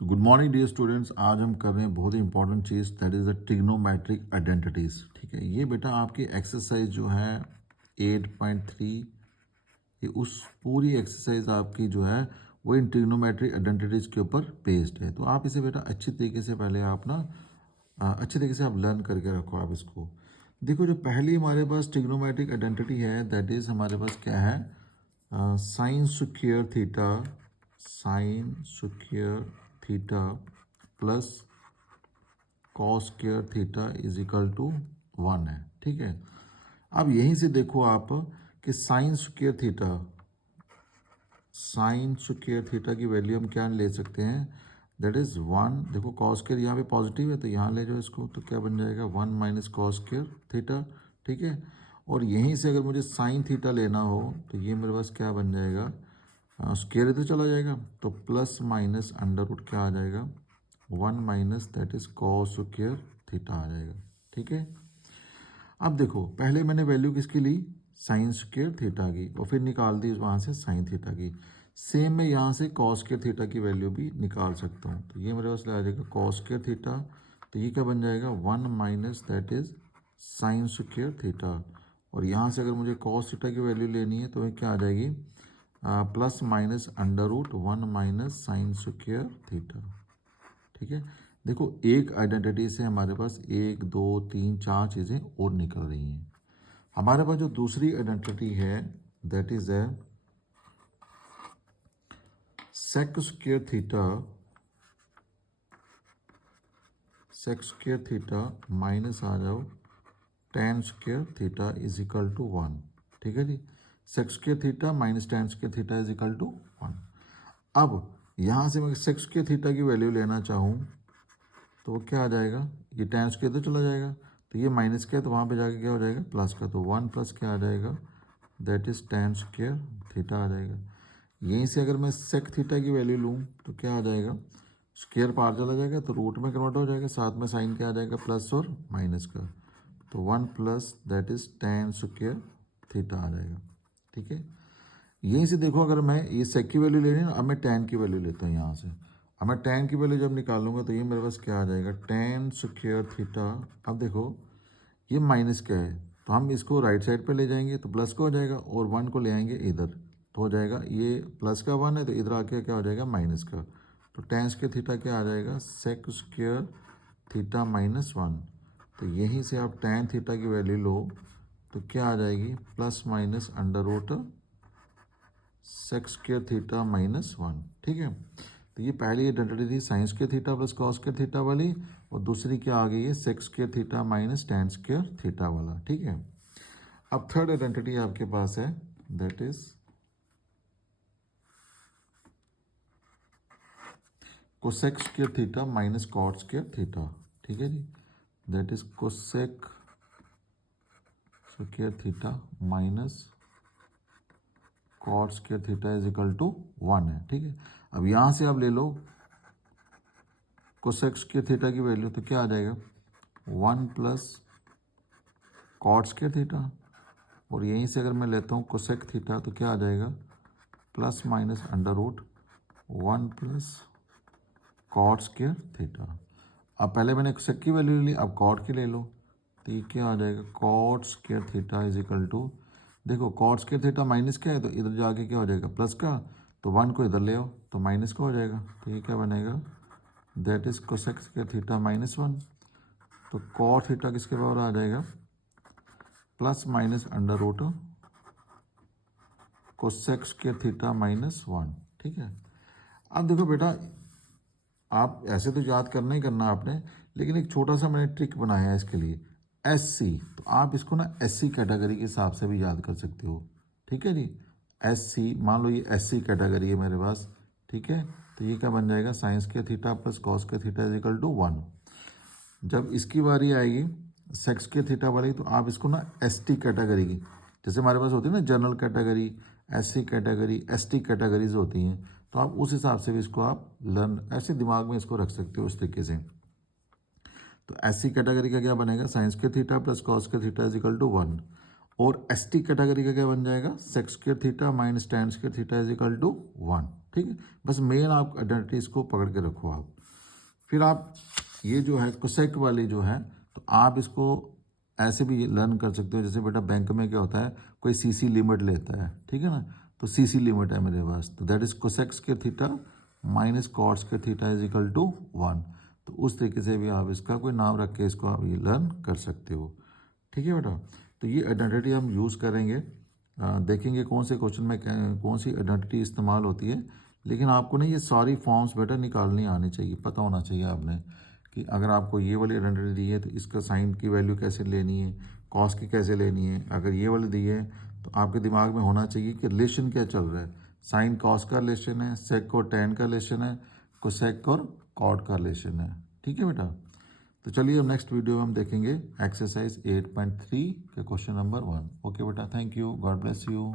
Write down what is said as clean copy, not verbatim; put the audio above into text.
सो good morning dear students. आज हम कर रहे हैं बहुत ही इंपॉर्टेंट चीज़, that is the trigonometric identities. ठीक है, ये बेटा आपकी एक्सरसाइज जो है 8.3, ये उस पूरी एक्सरसाइज आपकी जो है वो इन ट्रिग्नोमेट्रिक आइडेंटिटीज़ के ऊपर बेस्ड है। तो आप इसे बेटा अच्छी तरीके से पहले आप ना अच्छे तरीके से आप लर्न करके रखो। आप इसको देखो, जो पहली हमारे पास ट्रिग्नोमेट्रिक आइडेंटिटी है दैट इज़ हमारे पास क्या है, sine square theta, sine square theta plus cos square theta is equal to 1 है। ठीक है, अब यहीं से देखो आप कि sign square theta, sine square theta की वैल्यू हम क्या ले सकते हैं, दैट इज़ 1। देखो कॉस स्क्वायर यहाँ पे पॉजिटिव है तो यहाँ ले जाओ इसको, तो क्या बन जाएगा 1 माइनस कॉस स्क्वायर थीटा। ठीक है, और यहीं से अगर मुझे साइन थीटा लेना हो तो ये मेरे पास क्या बन जाएगा, स्क्वायर इधर चला जाएगा तो प्लस माइनस अंडर रूट क्या आ जाएगा 1 minus that is cos square theta आ जाएगा। ठीक है, अब देखो पहले मैंने वैल्यू किसकी ली, साइन स्क्वायर थीटा की, और फिर निकाल दी वहाँ से साइन थीटा की। सेम मैं यहाँ से कॉस स्क्वायर थीटा की वैल्यू भी निकाल सकता हूँ, तो ये मेरे पास आ जाएगा कॉस स्क्वायर थीटा, तो ये क्या बन जाएगा 1 minus that is sine square theta. और यहाँ से अगर मुझे कॉस थीटा की वैल्यू लेनी है तो ये क्या आ जाएगी, plus minus under root 1 minus sine square theta. ठीक है, देखो एक आइडेंटिटी से हमारे पास 1 2 3 4 चीज़ें और निकल रही हैं। हमारे पास जो दूसरी आइडेंटिटी है दैट इज है sec square theta, sec square theta minus आ जाओ tan square theta is equal to 1। ठीक है जी, sec square theta minus tan square theta is equal to 1। अब यहाँ से मैं सेक स्क्वायर थीटा की वैल्यू लेना चाहूँ तो वो क्या आ जाएगा, ये टेन स्क्वायर तो चला जाएगा, तो ये माइनस का है तो वहाँ पे जाके क्या हो जाएगा प्लस का, तो 1 प्लस क्या आ जाएगा that is tan square theta आ जाएगा। यहीं से अगर मैं सेक थीटा की वैल्यू लूँ तो क्या आ जाएगा, स्क्वायर पार चला जाएगा तो रूट में कन्वर्ट हो जाएगा, साथ में साइन क्या आ जाएगा प्लस और माइनस का, तो 1 plus that is tan square theta आ जाएगा। ठीक है, यहीं से देखो अगर मैं ये सेक की वैल्यू लेनी है ना, अब मैं टेन की वैल्यू लेता हूँ यहाँ से। अब मैं टेन की वैल्यू जब निकालूंगा तो ये मेरे पास क्या आ जाएगा टेन स्क्वायर थीटा। अब देखो ये माइनस क्या है तो हम इसको राइट साइड पे ले जाएंगे तो प्लस का हो जाएगा, और 1 को ले आएंगे इधर तो हो जाएगा, ये प्लस का 1 है तो इधर आके क्या हो जाएगा माइनस का, तो टेन स्क्वायर थीटा क्या आ जाएगा सेक स्क्वायर थीटा माइनस 1। तो यहीं से आप टेन थीटा की वैल्यू लो तो क्या आ जाएगी plus minus under root sec square theta minus 1। ठीक है, तो ये पहली आइडेंटिटी थी sine square theta plus cos square theta वाली, और दूसरी क्या आ गई है sec square theta minus tan square theta वाला। ठीक है, अब थर्ड आइडेंटिटी आपके पास है that is cosec square theta minus cot square theta. ठीक है जी, that is cosec square theta minus cot square theta is equal to 1 है। ठीक है, अब यहाँ से आप ले लो कोसेक स्क्वायर थीटा की वैल्यू, तो क्या आ जाएगा 1 प्लस कॉट स्क्वायर थीटा, और यहीं से अगर मैं लेता हूँ कोसेक थीटा तो क्या आ जाएगा plus minus under root 1 plus cot square theta. अब पहले मैंने कोसेक की वैल्यू ली, अब कॉट की ले लो, तो ये क्या आ जाएगा cot square theta is equal to, देखो कॉट स्क्वायर थीटा माइनस का है तो इधर जाके क्या हो जाएगा प्लस का, तो 1 को इधर ले आओ तो माइनस का हो जाएगा, तो ये क्या बनेगा that is cosec square theta minus 1। तो कॉट थीटा किसके बराबर आ जाएगा plus minus under root cosec square theta minus 1। ठीक है, अब देखो बेटा आप ऐसे तो याद करना ही करना आपने, लेकिन एक छोटा सा मैंने ट्रिक बनाया है इसके लिए, एस सी, तो आप इसको ना एस सी कैटेगरी के हिसाब से भी याद कर सकते हो। ठीक है जी, एस सी, मान लो ये एस सी कैटेगरी है मेरे पास। ठीक है, तो ये क्या बन जाएगा साइंस के थीटा प्लस कॉस के थीटा इज इक्वल टू 1। जब इसकी बारी आएगी सेक्स के थीटा वाली तो आप इसको ना एस टी कैटेगरी की, जैसे हमारे पास होती है ना general category, S C category, S T categories होती हैं, तो आप उस हिसाब से भी इसको आप लर्न ऐसे दिमाग में इसको रख सकते हो उस तरीके से। तो एस सी कैटेगरी का क्या बनेगा साइंस के थीटा प्लस कॉस के थीटा इज इक्वल टू 1, और एस टी कैटेगरी का क्या बन जाएगा सेक्स के थीटा माइनस टेन के थीटा इज इक्वल टू 1। ठीक है, बस मेन आप आइडेंटिटी इसको पकड़ के रखो आप। फिर आप ये जो है कोसेक वाली जो है, तो आप इसको ऐसे भी लर्न कर सकते हो, जैसे बेटा बैंक में क्या होता है, कोई सीसी लिमिट लेता है, ठीक है ना, तो सीसी लिमिट है मेरे पास, तो that is cosec square theta minus cot square theta is equal to 1। तो उस तरीके से भी आप इसका कोई नाम रख के इसको आप ये लर्न कर सकते हो, ठीक है बेटा। तो ये आइडेंटिटी हम यूज़ करेंगे, देखेंगे कौन से क्वेश्चन में कौन सी आइडेंटिटी इस्तेमाल होती है। लेकिन आपको ना ये सारी फॉर्म्स बेटा निकालनी आनी चाहिए, पता होना चाहिए आपने कि अगर आपको ये वाली आइडेंटिटी दी है तो इसका साइन की वैल्यू कैसे लेनी है, कॉस की कैसे लेनी है। अगर ये वाली दी है तो आपके दिमाग में होना चाहिए कि रिलेशन क्या चल रहा है, साइन कॉस का रिलेशन है, सेक और टेन का रिलेशन है, कोसेक और कॉट का रिलेशन है, ठीक है बेटा। तो चलिए अब नेक्स्ट वीडियो में हम देखेंगे एक्सरसाइज 8.3 के क्वेश्चन नंबर 1। ओके बेटा, thank you, God bless you.